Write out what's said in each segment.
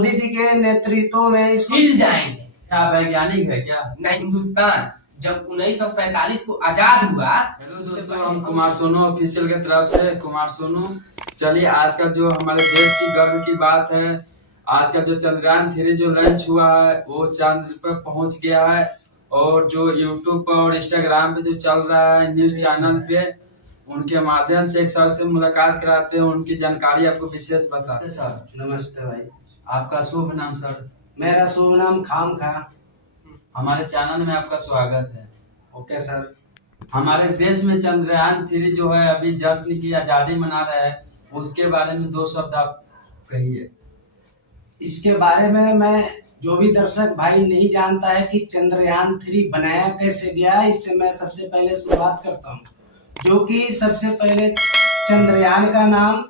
मोदी जी के नेतृत्व में इसको हिल जाएंगे। क्या वैज्ञानिक है क्या? न हिंदुस्तान जब 1947 को आजाद हुआ। हेलो दोस्तों, हम कुमार सोनू ऑफिशियल की तरफ से कुमार सोनू। चलिए, आज का जो हमारे देश की गर्व की बात है, आज का जो चंद्रयान-3 जो लॉन्च हुआ है वो चांद पर पहुंच गया है। और जो यूट्यूब पर और इंस्टाग्राम पे जो चल रहा है न्यूज चैनल पे, उनके माध्यम से एक सर से मुलाकात कराते हैं, उनकी जानकारी आपको विशेष बताते हैं। सर नमस्ते भाई। आपका शुभ नाम? सर मेरा शुभ नाम खाम खा। हमारे चैनल में आपका स्वागत है। Okay sir. हमारे देश में चंद्रयान-3 जो है अभी जश्न की आजादी मना रहा है, उसके बारे में 2 शब्द आप कहिए। इसके बारे में मैं, जो भी दर्शक भाई नहीं जानता है कि चंद्रयान-3 बनाया कैसे गया, इससे मैं सबसे पहले शुरुआत करता हूँ। जो कि सबसे पहले चंद्रयान का नाम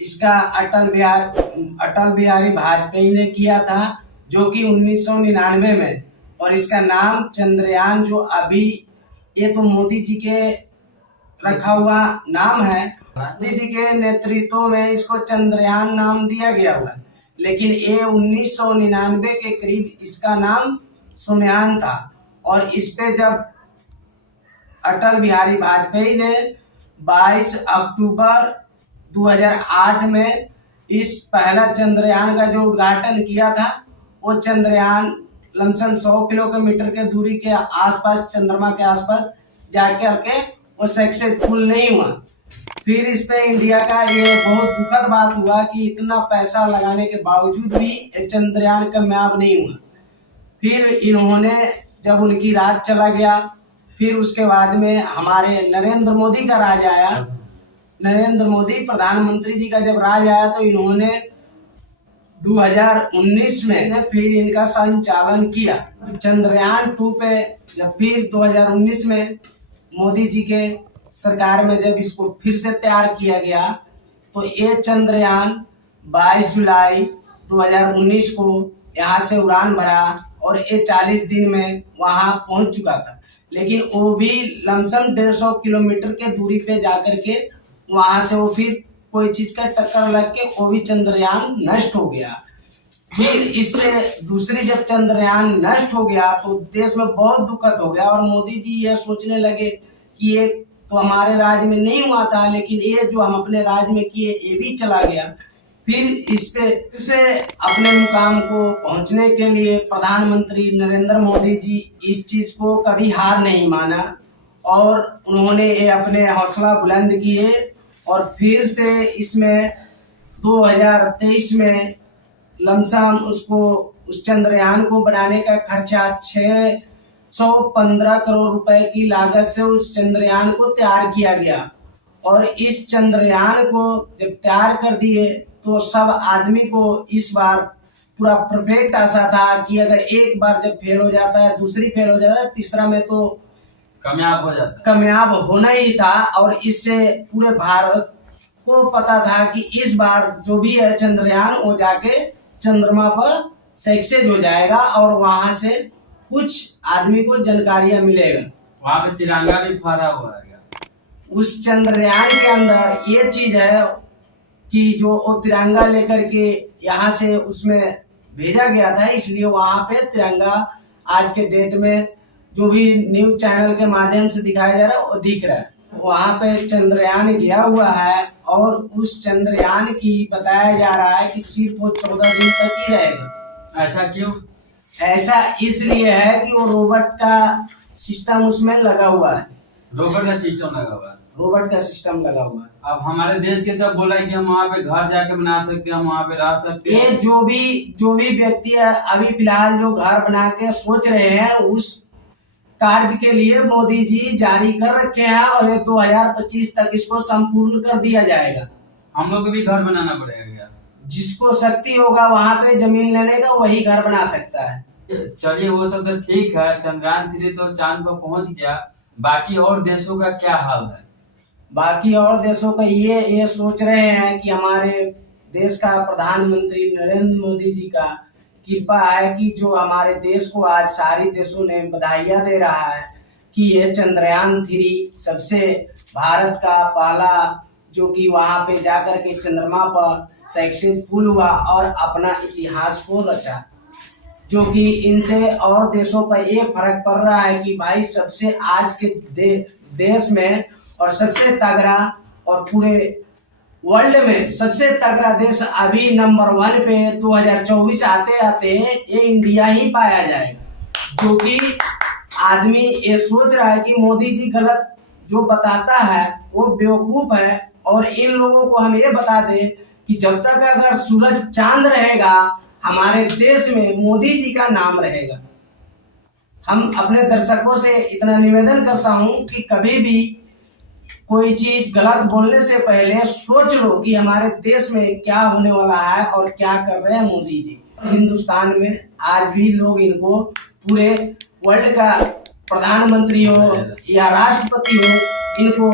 इसका अटल बिहारी वाजपेयी ने किया था, जो कि 1999 में। और इसका नाम चंद्रयान जो अभी, ये तो मोदी जी के रखा हुआ नाम है। मोदी जी के नेतृत्व में इसको चंद्रयान नाम दिया गया हुआ है, लेकिन ये 1999 के करीब इसका नाम सोमयान था। और इस पे जब अटल बिहारी वाजपेयी ने 22 अक्टूबर 2008 में इस पहला चंद्रयान का जो उद्घाटन किया था, वो चंद्रयान लमसम 100 किलोमीटर के दूरी के आसपास, चंद्रमा के आसपास जाकर के वो सक्सेसफुल नहीं हुआ। फिर इस पे इंडिया का ये बहुत दुखद बात हुआ कि इतना पैसा लगाने के बावजूद भी चंद्रयान कामयाब नहीं हुआ। फिर इन्होंने, जब उनकी राज चला गया, फिर उसके बाद में हमारे नरेंद्र मोदी का राज आया। नरेंद्र मोदी प्रधानमंत्री जी का जब राज आया तो इन्होंने 2019 में फिर इनका संचालन किया। चंद्रयान-2 पे जब फिर 2019 में मोदी जी के सरकार में जब इसको फिर से तैयार किया गया, तो ये चंद्रयान 22 जुलाई 2019 को यहाँ से उड़ान भरा और ये 40 दिन में वहाँ पहुँच चुका था। लेकिन वो भी लमसम 150 किलोमीटर के दूरी पे जाकर के वहाँ से वो फिर कोई चीज का टक्कर लग के वो भी चंद्रयान नष्ट हो गया। फिर इससे दूसरी जब चंद्रयान नष्ट हो गया तो देश में बहुत दुखद हो गया और मोदी जी ये सोचने लगे कि ये तो हमारे राज्य में नहीं हुआ था, लेकिन ये जो हम अपने राज्य में किए ये भी चला गया। फिर इस पे फिर से अपने मुकाम को पहुंचने के लिए प्रधानमंत्री नरेंद्र मोदी जी इस चीज को कभी हार नहीं माना और उन्होंने ये अपने हौसला बुलंद किए। और फिर से इसमें 2023 में लमसम उसको, उस चंद्रयान को बनाने का खर्चा 615 करोड़ रुपए की लागत से उस चंद्रयान को तैयार किया गया। और इस चंद्रयान को जब तैयार कर दिए तो सब आदमी को इस बार पूरा परफेक्ट आशा था कि अगर एक बार जब फेल हो जाता है, दूसरी फेल हो जाता है, तीसरा में तो कामयाब हो जाता, कामयाब होना ही था। और इससे पूरे भारत को पता था कि इस बार जो भी है चंद्रयान वो जाके चंद्रमा पर सक्सेस हो जाएगा और वहां से कुछ आदमी को जानकारियां मिलेगा। वहाँ पे तिरंगा भी फहरा हुआ है। उस चंद्रयान के अंदर ये चीज है कि जो वो तिरंगा लेकर के यहाँ से उसमें भेजा गया था, इसलिए वहां पे तिरंगा आज के डेट में जो भी न्यूज चैनल के माध्यम से दिखाया जा रहा है वो दिख रहा है। वहां पे चंद्रयान गया हुआ है और उस चंद्रयान की बताया जा रहा है कि सिर्फ वो 14 दिन तक ही रहेगा। ऐसा क्यों? ऐसा इसलिए है कि वो रोबोट का सिस्टम उसमें लगा हुआ है। रोबोट का सिस्टम लगा हुआ है। रोबोट का सिस्टम लगा हुआ है। अब हमारे देश के सब बोला है कि हम वहाँ पे घर जाके बना सकते हैं, हम वहाँ पे रह सकते हैं। ये जो भी व्यक्ति अभी फिलहाल जो घर बना के सोच रहे हैं, उस कार्य के लिए मोदी जी जारी कर रखे हैं और ये 2025 तक इसको संपूर्ण कर दिया जाएगा। हम लोग को भी घर बनाना पड़ेगा। जिसको शक्ति होगा वहाँ पे जमीन लेने का वही घर बना सकता है। चलिए, वो सब तो ठीक है। चंद्रयान-3 तो चांद पर पहुंच गया, बाकी और देशों का क्या हाल है? बाकी और देशों का ये सोच रहे हैं कि हमारे देश का प्रधानमंत्री नरेंद्र मोदी जी का कृपा है कि जो हमारे देश को आज सारे देशों ने बधाइयां दे रहा है कि ये चंद्रयान-3 सबसे भारत का पहला जो कि वहां पे जाकर के चंद्रमा पर सक्सेसफुल हुआ और अपना इतिहास को रचा, जो कि इनसे और देशों पर ये फर्क पड़ रहा है कि भाई सबसे आज के देश में और सबसे तगड़ा और पूरे वर्ल्ड में सबसे तगड़ा देश अभी नंबर 1 पे 2024 आते आते ये इंडिया ही पाया जाएगा। जो कि आदमी ये सोच रहा है कि मोदी जी गलत जो बताता है वो बेवकूफ है, और इन लोगों को हम ये बता दें कि जब तक अगर सूरज चांद रहेगा हमारे देश में मोदी जी का नाम रहेगा। हम अपने दर्शकों से इतना निवेदन करता हूं कि कभी भी कोई चीज गलत बोलने से पहले सोच लो कि हमारे देश में क्या होने वाला है और क्या कर रहे हैं मोदी जी। हिंदुस्तान में आज भी लोग इनको पूरे वर्ल्ड का प्रधानमंत्री हो या राष्ट्रपति हो इनको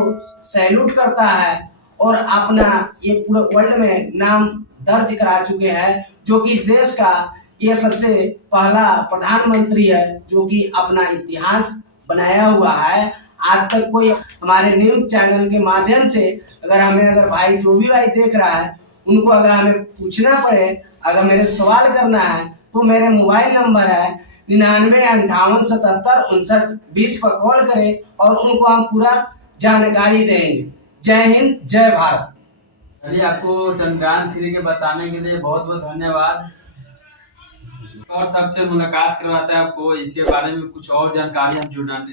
सैल्यूट करता है और अपना ये पूरे वर्ल्ड में नाम दर्ज करा चुके हैं, जो कि देश का ये सबसे पहला प्रधानमंत्री है जो कि अपना इतिहास बनाया हुआ है। आज तक कोई हमारे न्यूज चैनल के माध्यम से अगर भाई जो भी भाई देख रहा है उनको अगर हमें पूछना पड़े, अगर मेरे सवाल करना है तो मेरे मोबाइल नंबर है 9958775920 पर कॉल करें और उनको हम पूरा जानकारी देंगे। जय हिंद, जय भारत। चलिए, आपको चंद्रयान 3 के बताने के लिए बहुत बहुत धन्यवाद। और सबसे मुलाकात करवाता है आपको, इसके बारे में कुछ और जानकारी हम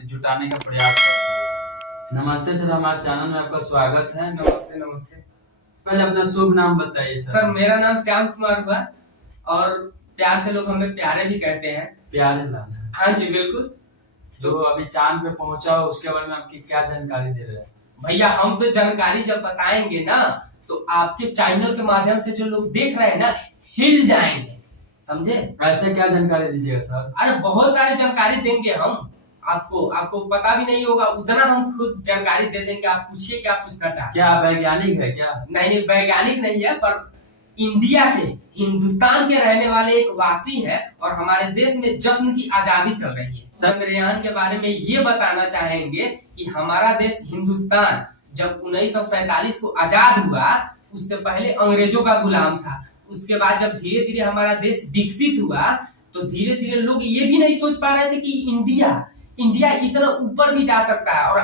जुटाने का प्रयास करते हैं। नमस्ते सर, हमारे चैनल में आपका स्वागत है। नमस्ते नमस्ते। पहले अपना शुभ नाम बताइए सर। सर मेरा नाम श्याम कुमार हुआ और प्यार से लोग हमें प्यारे भी कहते हैं। प्यारे नाम। हाँ जी बिल्कुल। जो अभी चांद पे पहुंचा हो उसके बारे में आपकी क्या जानकारी दे रहे हैं? भैया हम तो जानकारी जब बताएंगे ना तो आपके चैनल के माध्यम से जो लोग देख रहे हैं ना हिल जाएंगे, समझे? ऐसे क्या जानकारी दीजिएगा सर? अरे बहुत सारी जानकारी देंगे हम आपको पता भी नहीं होगा उतना हम खुद जानकारी दे देंगे। आप पूछिए क्या पूछना चाहते हैं। क्या वैज्ञानिक है क्या? नहीं वैज्ञानिक नहीं है, पर इंडिया के हिंदुस्तान के रहने वाले एक वासी है और हमारे देश में जश्न की आजादी चल रही है। चंद्रयान के बारे में ये बताना चाहेंगे कि हमारा देश हिंदुस्तान जब 1947 को आजाद हुआ उससे पहले अंग्रेजों का गुलाम था। उसके बाद जब धीरे धीरे हमारा देश विकसित हुआ तो धीरे धीरे लोग ये भी नहीं सोच पा रहे थे कि इंडिया इतना ऊपर भी जा सकता है। और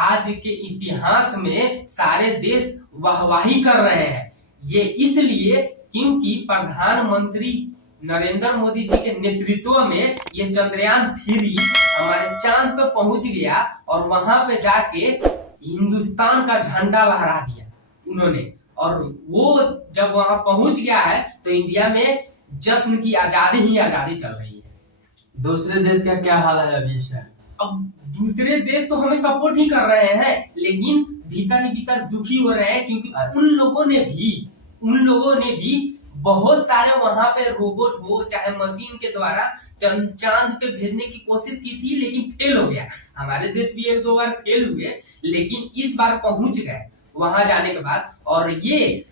आज के इतिहास में सारे देश वाहवाही कर रहे हैं। ये इसलिए क्योंकि प्रधानमंत्री नरेंद्र मोदी जी के नेतृत्व में ये चंद्रयान 3 हमारे चांद पे पहुंच गया और वहां पे जाके हिंदुस्तान का झंडा लहरा दिया उन्होंने। और वो जब वहां पहुंच गया है तो इंडिया में जश्न की आजादी ही आजादी चल रही है। दूसरे देश का क्या हाल है अभी इस टाइम? अब दूसरे देश तो हमें सपोर्ट ही कर रहे हैं लेकिन भीतर ही भीतर दुखी हो रहे हैं क्योंकि उन लोगों ने भी बहुत सारे वहां पे रोबोट हो चाहे मशीन के द्वारा चांद पे भेजने की कोशिश की थी लेकिन फेल हो गया। हमारे देश भी 1-2 बार फेल हुए लेकिन इस बार पहुंच गए वहां जाने के बाद। और ये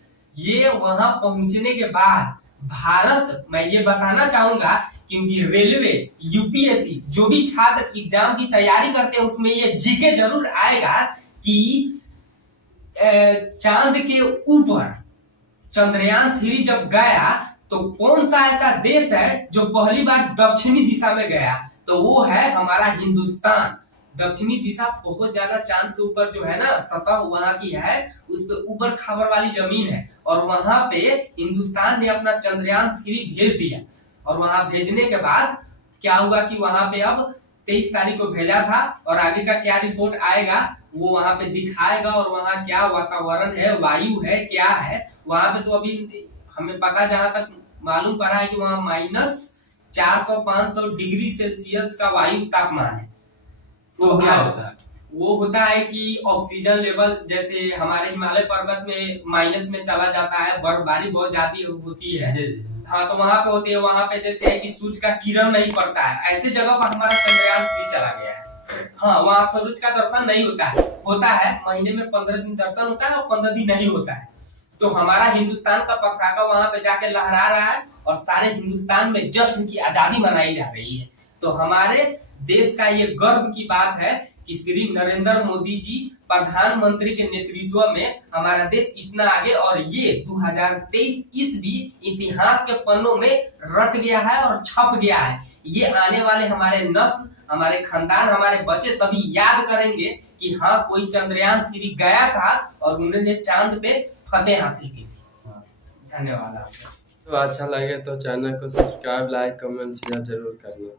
वहां पहुंचने के बाद भारत, मैं ये बताना चाहूंगा क्योंकि रेलवे यूपीएससी जो भी छात्र एग्जाम की तैयारी करते हैं उसमें ये जीके जरूर आएगा कि चांद के ऊपर चंद्रयान 3 जब गया तो कौन सा ऐसा देश है जो पहली बार दक्षिणी दिशा में गया, तो वो है हमारा हिंदुस्तान। दक्षिणी दिशा बहुत ज्यादा चांद के ऊपर जो है ना सतह वहां की है, उस पे ऊपर खावर वाली जमीन है और वहां पे हिंदुस्तान ने अपना चंद्रयान 3 भेज दिया। और वहां भेजने के बाद क्या हुआ कि वहां पे अब 23 तारीख को भेजा था और आगे का क्या रिपोर्ट आएगा वो वहां पे दिखाएगा। और वहां क्या वातावरण है, वायु है, क्या है वहां पे, तो अभी हमें पता जहां तक मालूम पड़ा है कि वहां -400-500 डिग्री सेल्सियस का वायु तापमान है। तो क्या होता है? वो होता है कि ऑक्सीजन लेवल जैसे हमारे हिमालय पर्वत में माइनस में चला जाता है, बर्फबारी बहुत ज्यादा होती है। हाँ तो वहां पे होती है, वहां पे जैसे है कि सूरज का किरण नहीं पड़ता है, ऐसे जगह पर हमारा चंद्रयान 3 चला गया है। हाँ वहाँ सूरज का दर्शन नहीं होता है महीने में 15 दिन दर्शन होता है और 15 दिन नहीं होता है। तो हमारा हिंदुस्तान का पताका वहां पे जाके लहरा रहा है और सारे हिंदुस्तान में जश्न की आजादी मनाई जा रही है। तो हमारे देश का ये गर्व की बात है कि श्री नरेंद्र मोदी जी प्रधानमंत्री के नेतृत्व में हमारा देश इतना आगे, और ये 2023 ईस्वी इतिहास के पन्नों में रट गया है और छप गया है। ये आने वाले हमारे नस्ल, हमारे खानदान, हमारे बच्चे सभी याद करेंगे कि हाँ, कोई चंद्रयान 3 गया था और उन्होंने चांद पे फतेह हासिल की थी। धन्यवाद आपका। तो अच्छा लगे तो चैनल को सब्सक्राइब, लाइक, कमेंट, शेयर जरूर करना।